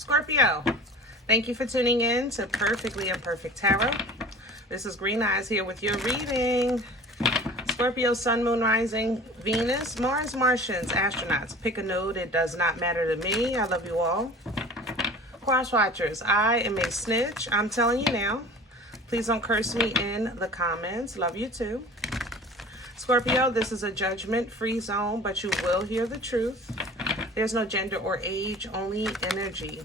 Scorpio, thank you for tuning in to Perfectly Imperfect Tarot. This is Green Eyes here with your reading. Scorpio, Sun, Moon, Rising, Venus, Mars, Martians, astronauts. Pick a node. It does not matter to me. I love you all. Cross watchers, I am a snitch. I'm telling you now. Please don't curse me in the comments. Love you too. Scorpio, this is a judgment-free zone, but you will hear the truth. There's no gender or age, only energy.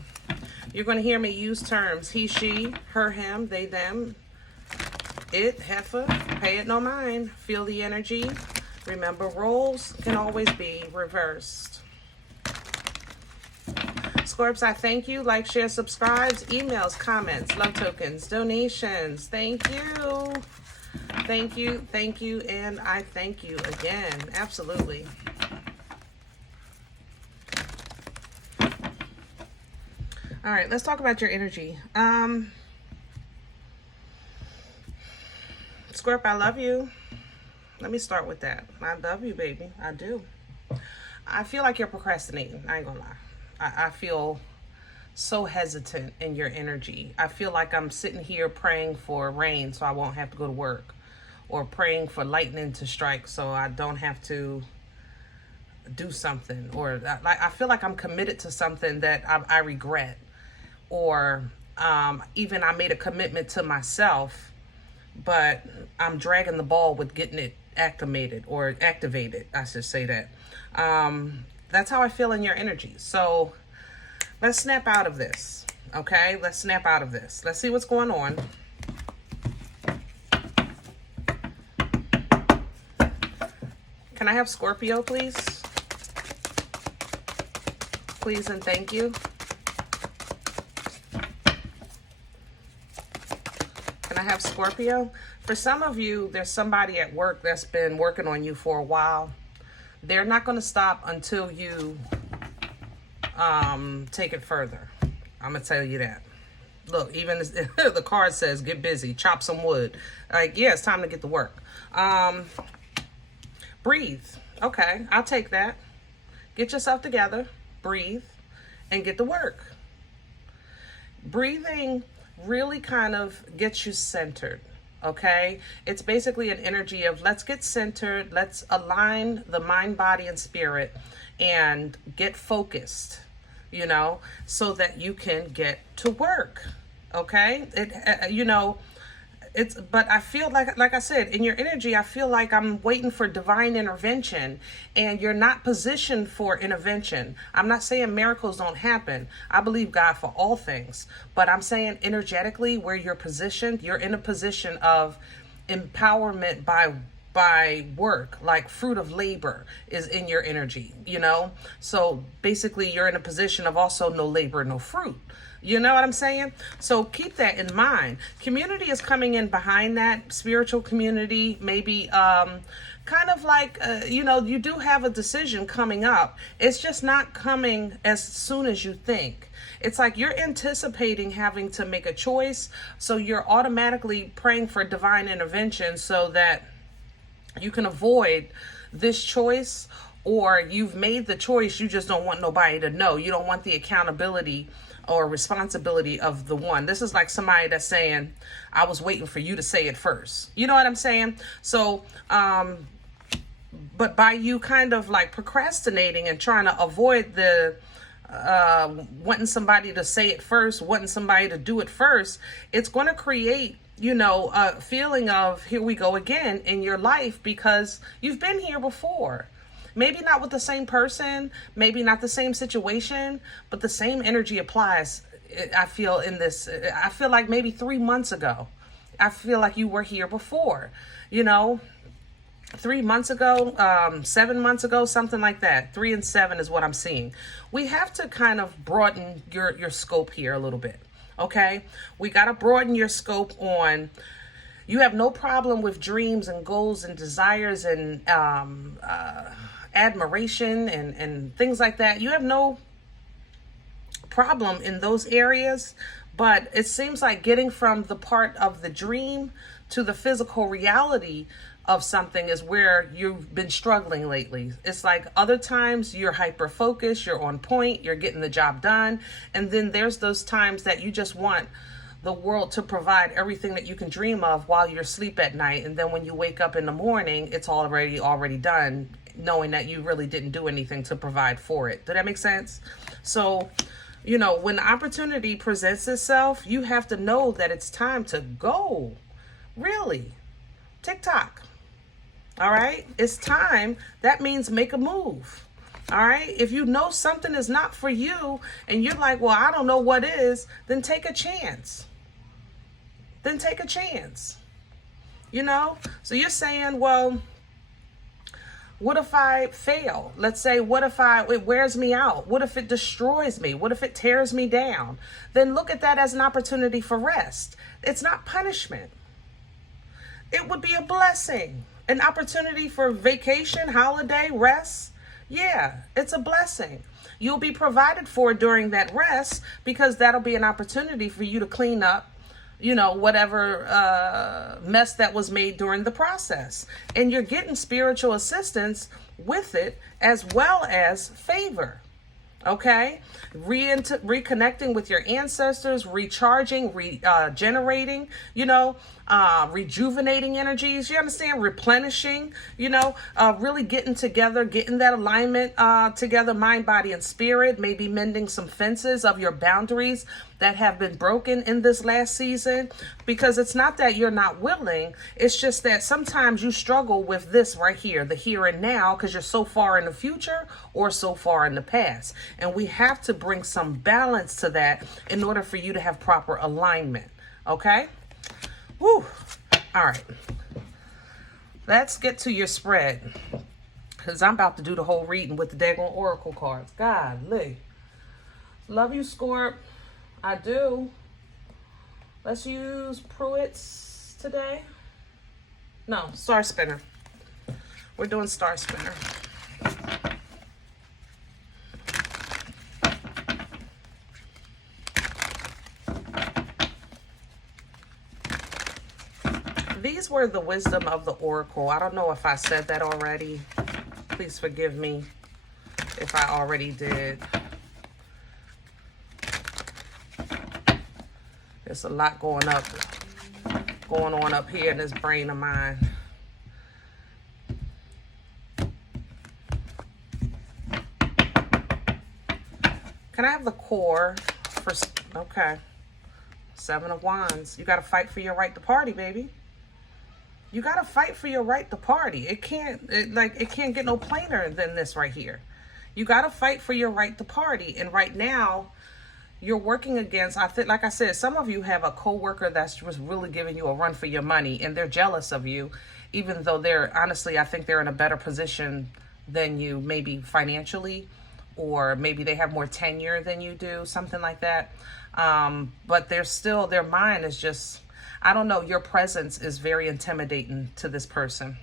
You're going to hear me use terms he, she, her, him, they, them, it, heifer, pay it no mind. Feel the energy. Remember, roles can always be reversed. Scorps, I thank you. Like, share, subscribes, emails, comments, love tokens, donations. Thank you. Thank you, thank you, and I thank you again. Absolutely. All right, let's talk about your energy. Scorp, I love you. Let me start with that. I love you, baby. I do. I feel like you're procrastinating. I ain't gonna lie. I feel so hesitant in your energy. I feel like I'm sitting here praying for rain so I won't have to go to work, or praying for lightning to strike so I don't have to do something, or I feel like I'm committed to something that I regret, or even I made a commitment to myself, but I'm dragging the ball with getting it activated, I should say that. That's how I feel in your energy. So let's snap out of this, okay? Let's snap out of this. Let's see what's going on. Can I have Scorpio, please? Please and thank you. Can I have Scorpio? For some of you, there's somebody at work that's been working on you for a while. They're not going to stop until you take it further. I'm going to tell you that. Look, even the card says, get busy, chop some wood. Like, yeah, it's time to get to work. Breathe. Okay, I'll take that. Get yourself together, breathe, and get to work. Breathing really kind of gets you centered, okay? It's basically an energy of let's get centered, let's align the mind, body, and spirit and get focused, you know, so that you can get to work, okay? But I feel like I said, in your energy, I feel like I'm waiting for divine intervention, and you're not positioned for intervention. I'm not saying miracles don't happen. I believe God for all things, but I'm saying energetically where you're positioned, you're in a position of empowerment by work, like fruit of labor is in your energy, you know? So basically you're in a position of also no labor, no fruit. You know what I'm saying? So keep that in mind. Community is coming in behind that. Spiritual community, maybe kind of like, you do have a decision coming up. It's just not coming as soon as you think. It's like you're anticipating having to make a choice. So you're automatically praying for divine intervention so that you can avoid this choice, or you've made the choice. You just don't want nobody to know. You don't want the accountability or responsibility of the one. This is like somebody that's saying, I was waiting for you to say it first. You know what I'm saying? So, but by you kind of like procrastinating and trying to avoid the, wanting somebody to say it first, wanting somebody to do it first, it's going to create, a feeling of here we go again in your life, because you've been here before. Maybe not with the same person, maybe not the same situation, but the same energy applies. I feel like maybe 3 months ago, I feel like you were here before, 3 months ago, 7 months ago, something like that. 3 and 7 is what I'm seeing. We have to kind of broaden your scope here a little bit. Okay. We got to broaden your scope on, you have no problem with dreams and goals and desires and, admiration and things like that. You have no problem in those areas, but it seems like getting from the part of the dream to the physical reality of something is where you've been struggling lately. It's like other times you're hyper focused, you're on point, you're getting the job done. And then there's those times that you just want the world to provide everything that you can dream of while you're asleep at night. And then when you wake up in the morning, it's already done, knowing that you really didn't do anything to provide for it. Did that make sense? So, you know, when the opportunity presents itself, you have to know that it's time to go. Really. TikTok. All right? It's time. That means make a move. All right? If you know something is not for you and you're like, well, I don't know what is, then take a chance. Then take a chance. You know? So you're saying, well, what if I fail? Let's say, what if it wears me out? What if it destroys me? What if it tears me down? Then look at that as an opportunity for rest. It's not punishment. It would be a blessing. An opportunity for vacation, holiday, rest. Yeah, it's a blessing. You'll be provided for during that rest because that'll be an opportunity for you to clean up, you know, whatever mess that was made during the process. And you're getting spiritual assistance with it as well as favor. Okay? Reconnecting with your ancestors, recharging, regenerating, you know, rejuvenating energies, you understand? Replenishing, you know, really getting together, getting that alignment together, mind, body, and spirit, maybe mending some fences of your boundaries that have been broken in this last season, because it's not that you're not willing, it's just that sometimes you struggle with this right here, the here and now, because you're so far in the future or so far in the past. And we have to bring some balance to that in order for you to have proper alignment. Okay? Woo. All right. Let's get to your spread, because I'm about to do the whole reading with the daggone oracle cards. Golly. Love you, Scorp. I do. Let's use Pruitt's today. No, Star Spinner. We're doing Star Spinner. These were the wisdom of the oracle. I don't know if I said that already. Please forgive me if I already did. There's a lot going on up here in this brain of mine. Can I have the core for, okay. 7 of Wands. You got to fight for your right to party, baby. You got to fight for your right to party. It can't get no plainer than this right here. You got to fight for your right to party. And right now, you're working against, I think, like I said, some of you have a coworker that's just really giving you a run for your money, and they're jealous of you, even though honestly, I think they're in a better position than you, maybe financially, or maybe they have more tenure than you do, something like that. But their mind is just, I don't know, your presence is very intimidating to this person.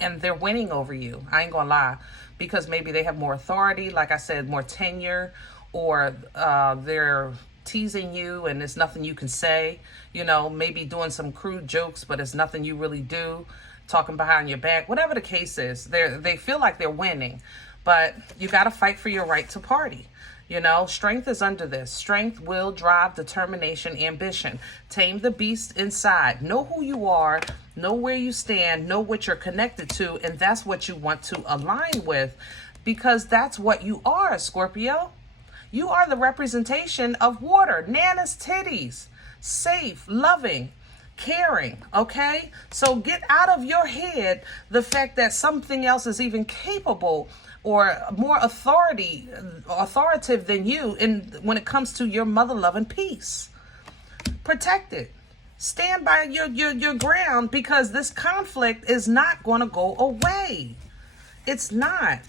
And they're winning over you. I ain't gonna lie. Because maybe they have more authority, like I said, more tenure, or they're teasing you and there's nothing you can say. You know, maybe doing some crude jokes, but it's nothing you really do. Talking behind your back. Whatever the case is, they feel like they're winning. But you got to fight for your right to party. You know, strength is under this. Strength, will, drive, determination, ambition. Tame the beast inside. Know who you are. Know where you stand. Know what you're connected to. And that's what you want to align with. Because that's what you are, Scorpio. You are the representation of water. Nana's titties. Safe, loving, caring, okay? So get out of your head the fact that something else is even capable or more authoritative than you when it comes to your mother love and peace. Protect it. Stand by your ground, because this conflict is not going to go away. It's not.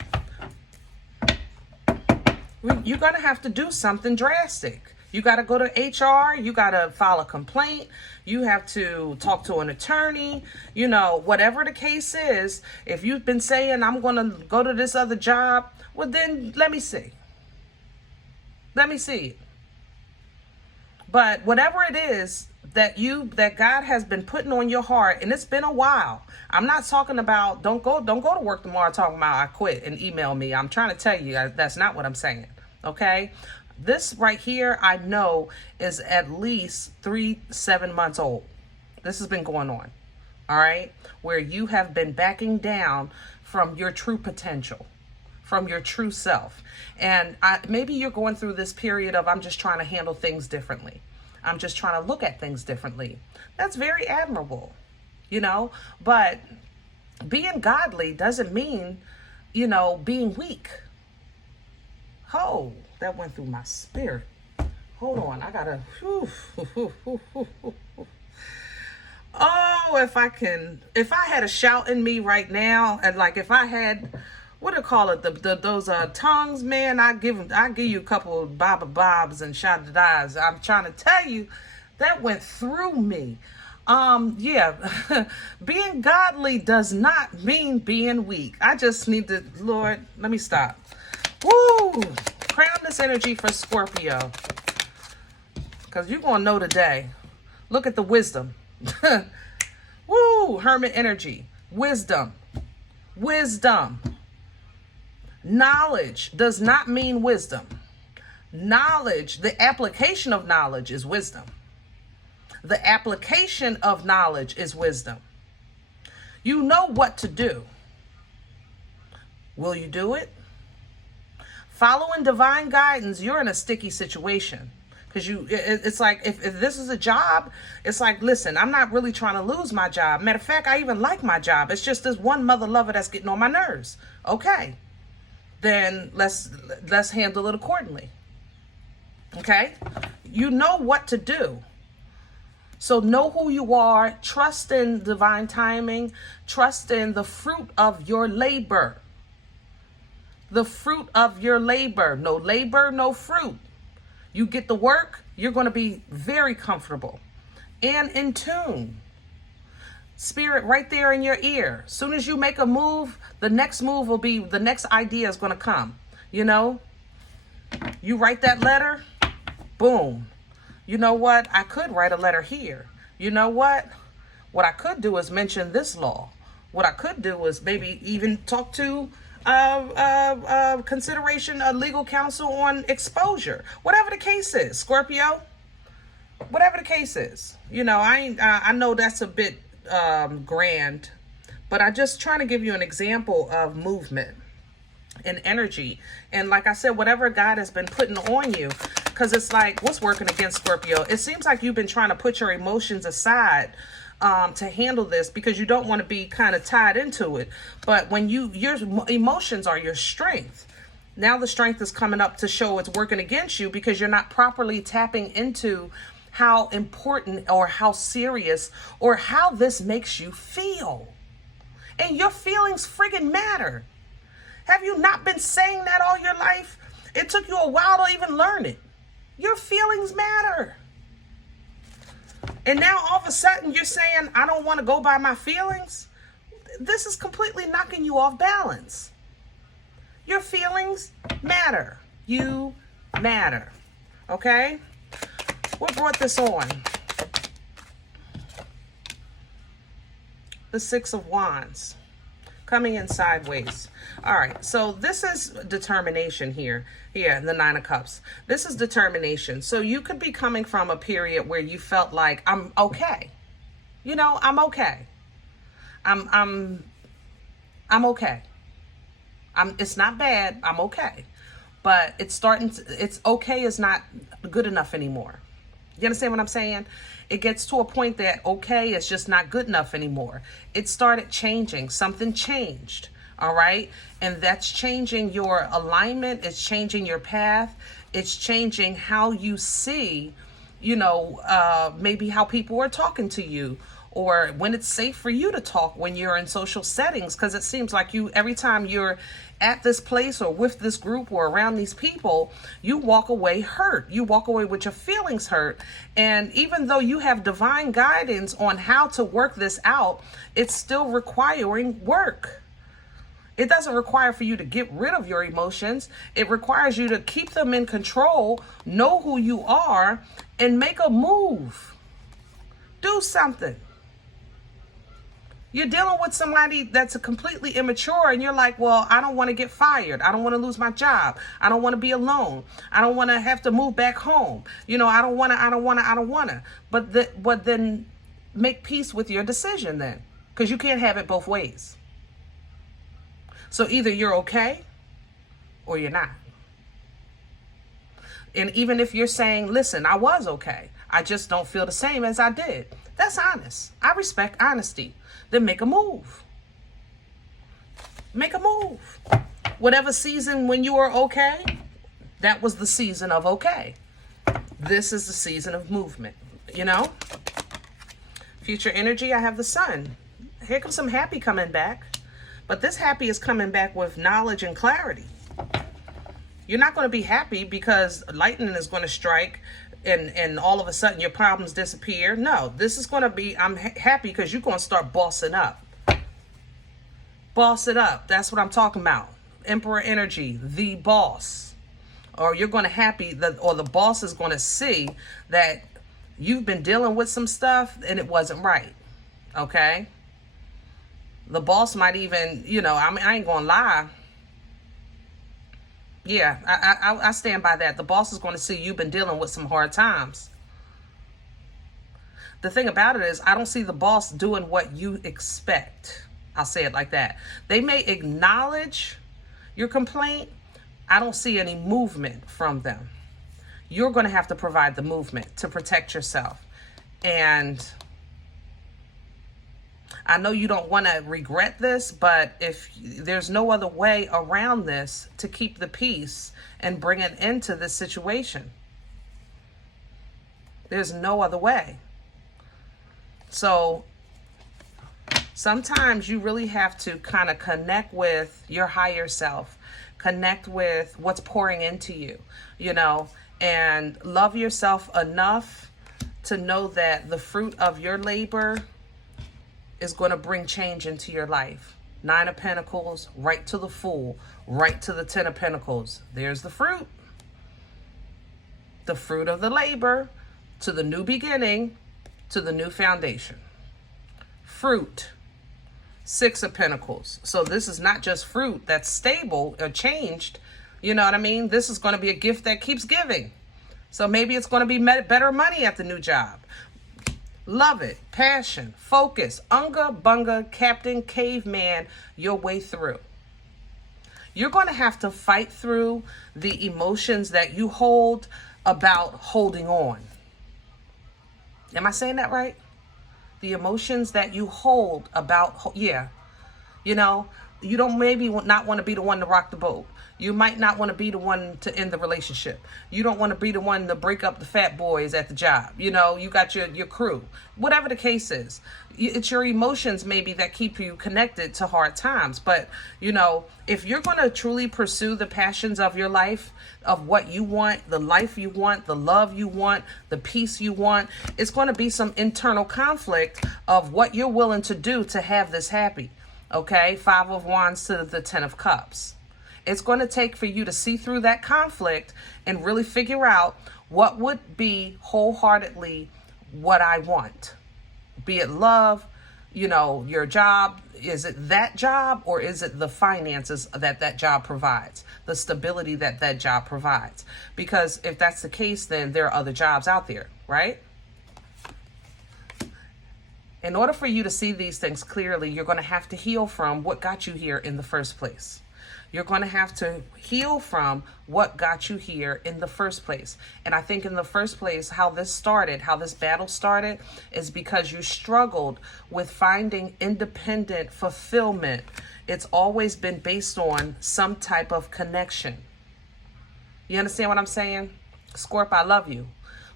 You're going to have to do something drastic. You got to go to HR. You got to file a complaint. You have to talk to an attorney. You know, whatever the case is, if you've been saying, I'm going to go to this other job, well, then let me see. Let me see it. But whatever it is, that God has been putting on your heart, and it's been a while. I'm not talking about don't go to work tomorrow talking about I quit and email me. I'm trying to tell you that's not what I'm saying. Okay? This right here I know is at least 7 months old. This has been going on. All right? Where you have been backing down from your true potential, from your true self. And maybe you're going through this period of I'm just trying to handle things differently. I'm just trying to look at things differently. That's very admirable, but being godly doesn't mean, being weak. Oh, that went through my spirit. Hold on. I gotta, oh, if I had a shout in me right now, and like if I had, what do you call it? Those tongues, man. I give you a couple of bobs and shadadahs. I'm trying to tell you, that went through me. Yeah, being godly does not mean being weak. I just need to, Lord, let me stop. Woo! Crown this energy for Scorpio, because you're gonna know today. Look at the wisdom. Woo! Hermit energy, wisdom. Knowledge does not mean wisdom. Knowledge, the application of knowledge is wisdom. The application of knowledge is wisdom. You know what to do. Will you do it? Following divine guidance, you're in a sticky situation. Because it's like, if this is a job, it's like, listen, I'm not really trying to lose my job. Matter of fact, I even like my job. It's just this one mother lover that's getting on my nerves. Okay. Then let's handle it accordingly. Okay? You know what to do. So know who you are, trust in divine timing, trust in the fruit of your labor. The fruit of your labor. No labor, no fruit. You get the work, you're going to be very comfortable and in tune. Spirit right there in your ear. As soon as you make a move, the next move will be, the next idea is going to come. You write that letter, boom. You know what? I could write a letter here. You know what? What I could do is mention this law. What I could do is maybe even talk to consideration of legal counsel on exposure. Whatever the case is, Scorpio. Whatever the case is. I know that's a bit grand, but I'm just trying to give you an example of movement and energy. And like I said, whatever God has been putting on you, because it's like, what's working against Scorpio? It seems like you've been trying to put your emotions aside to handle this because you don't want to be kind of tied into it. But when your emotions are your strength, now the strength is coming up to show it's working against you because you're not properly tapping into how important or how serious or how this makes you feel. And your feelings friggin' matter. Have you not been saying that all your life? It took you a while to even learn it. Your feelings matter. And now all of a sudden you're saying, I don't want to go by my feelings. This is completely knocking you off balance. Your feelings matter. You matter. Okay? What brought this on? The Six of Wands. Coming in sideways. All right, so this is determination here. Yeah, the Nine of Cups. This is determination. So you could be coming from a period where you felt like, I'm okay. I'm okay. I'm okay. It's not bad. I'm okay. But it's okay is not good enough anymore. You understand what I'm saying? It gets to a point that okay is just not good enough anymore. It started changing. Something changed. All right. And that's changing your alignment. It's changing your path. It's changing how you see, maybe how people are talking to you, or when it's safe for you to talk when you're in social settings. Because it seems like every time you're at this place or with this group or around these people, you walk away hurt. You walk away with your feelings hurt. And even though you have divine guidance on how to work this out, it's still requiring work. It doesn't require for you to get rid of your emotions. It requires you to keep them in control, know who you are, and make a move. Do something. You're dealing with somebody that's a completely immature, and you're like, well, I don't want to get fired. I don't want to lose my job. I don't want to be alone. I don't want to have to move back home. You know, I don't want to. But then make peace with your decision then, because you can't have it both ways. So either you're okay or you're not. And even if you're saying, listen, I was okay, I just don't feel the same as I did. That's honest. I respect honesty. Then make a move. Make a move. Whatever season when you were okay, that was the season of okay. This is the season of movement, you know? Future energy, I have the sun. Here comes some happy coming back. But this happy is coming back with knowledge and clarity. You're not going to be happy because lightning is going to strike and all of a sudden your problems disappear. No, this is going to be, I'm happy because you're going to start bossing up. Boss it up. That's what I'm talking about. Emperor energy, the boss. Or you're going to the boss is going to see that you've been dealing with some stuff and it wasn't right. Okay? The boss might even, you know, I ain't going to lie. Yeah, I stand by that. The boss is going to see you've been dealing with some hard times. The thing about it is, I don't see the boss doing what you expect. I'll say it like that. They may acknowledge your complaint. I don't see any movement from them. You're going to have to provide the movement to protect yourself. And I know you don't want to regret this, but if there's no other way around this to keep the peace and bring an end to this situation, there's no other way. So sometimes you really have to kind of connect with your higher self, connect with what's pouring into you, you know, and love yourself enough to know that the fruit of your labor is going to bring change into your life. 9 of Pentacles, right to the Fool, right to the 10 of Pentacles. There's the fruit. The fruit of the labor, to the new beginning, to the new foundation. Fruit. 6 of Pentacles. So this is not just fruit that's stable or changed. You know what I mean? This is going to be a gift that keeps giving. So maybe it's going to be better money at the new job. Love it, passion, focus, unga bunga, captain, caveman, your way through. You're going to have to fight through the emotions that you hold about holding on. Am I saying that right? The emotions that you hold about, yeah. You know, you don't maybe not want to be the one to rock the boat. You might not want to be the one to end the relationship. You don't want to be the one to break up the fat boys at the job. You know, you got your crew. Whatever the case is, it's your emotions maybe that keep you connected to hard times. But, you know, if you're going to truly pursue the passions of your life, of what you want, the life you want, the love you want, the peace you want, it's going to be some internal conflict of what you're willing to do to have this happy. Okay, 5 of Wands to the 10 of Cups. It's going to take for you to see through that conflict and really figure out what would be wholeheartedly what I want. Be it love, you know, your job. Is it that job, or is it the finances that job provides? The stability that job provides? Because if that's the case, then there are other jobs out there, right? In order for you to see these things clearly, you're going to have to heal from what got you here in the first place. You're going to have to heal from what got you here in the first place. And I think in the first place, how this battle started, is because you struggled with finding independent fulfillment. It's always been based on some type of connection. You understand what I'm saying? Scorp, I love you.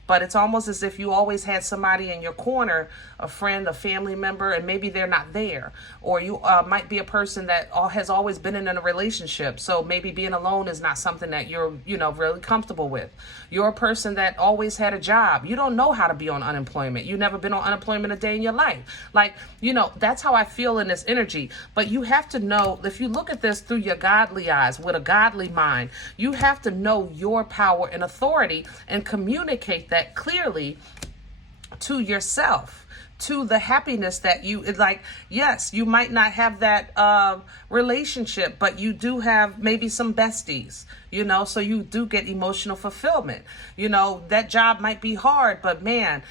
But it's almost as if you always had somebody in your corner, a friend, a family member, and maybe they're not there. Or you might be a person that has always been in a relationship. So maybe being alone is not something that you're, you know, really comfortable with. You're a person that always had a job. You don't know how to be on unemployment. You've never been on unemployment a day in your life. Like, you know, that's how I feel in this energy. But you have to know, if you look at this through your godly eyes, with a godly mind, you have to know your power and authority and communicate that clearly to yourself. to the happiness that you, it's like, yes, you might not have that relationship, but you do have maybe some besties, you know, so you do get emotional fulfillment. You know, that job might be hard, but man,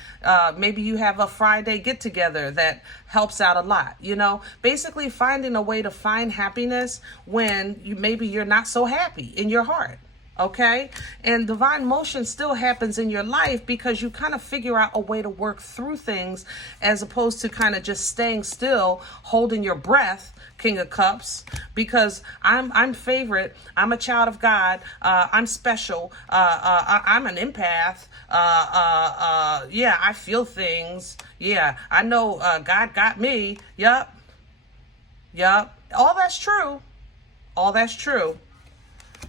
maybe you have a Friday get together that helps out a lot, you know, basically finding a way to find happiness when maybe you're not so happy in your heart. Okay, and divine motion still happens in your life because you kind of figure out a way to work through things, as opposed to kind of just staying still, holding your breath, King of Cups, because I'm favorite. I'm a child of God. I'm special. I'm an empath. Yeah, I feel things. Yeah, I know God got me. Yup. All that's true. All that's true.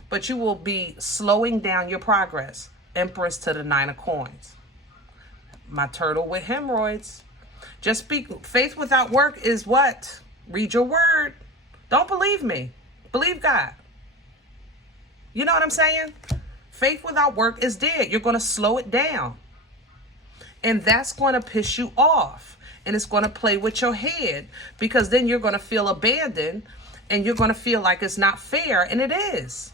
But you will be slowing down your progress. Empress to the 9 of coins. My turtle with hemorrhoids. Just speak. Faith without work is what? Read your word. Don't believe me. Believe God. You know what I'm saying? Faith without work is dead. You're going to slow it down. And that's going to piss you off. And it's going to play with your head, because then you're going to feel abandoned and you're going to feel like it's not fair. And it is.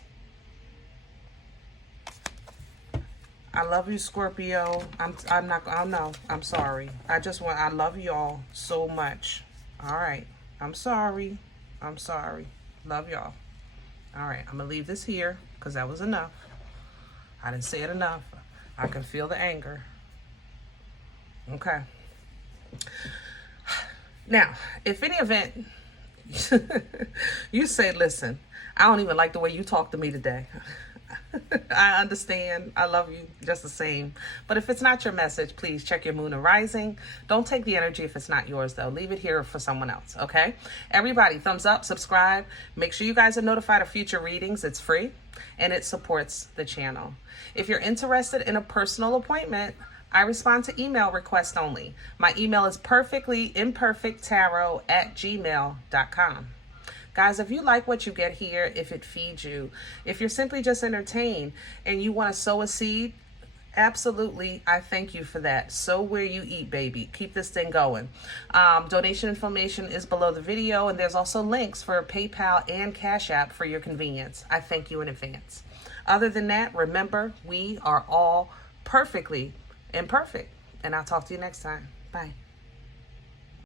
I love you, Scorpio. I'm not, oh no, I'm sorry. I love y'all so much. All right. I'm sorry. Love y'all. All right. I'm going to leave this here because that was enough. I didn't say it enough. I can feel the anger. Okay. Now, if any event you say, listen, I don't even like the way you talk to me today. I understand. I love you just the same. But if it's not your message, please check your moon and rising. Don't take the energy if it's not yours, though. Leave it here for someone else, okay? Everybody, thumbs up, subscribe. Make sure you guys are notified of future readings. It's free, and it supports the channel. If you're interested in a personal appointment, I respond to email requests only. My email is perfectlyimperfecttarot@gmail.com. Guys, if you like what you get here, if it feeds you, if you're simply just entertained and you want to sow a seed, absolutely, I thank you for that. Sow where you eat, baby. Keep this thing going. Donation information is below the video, and there's also links for PayPal and Cash App for your convenience. I thank you in advance. Other than that, remember, we are all perfectly imperfect, and I'll talk to you next time. Bye.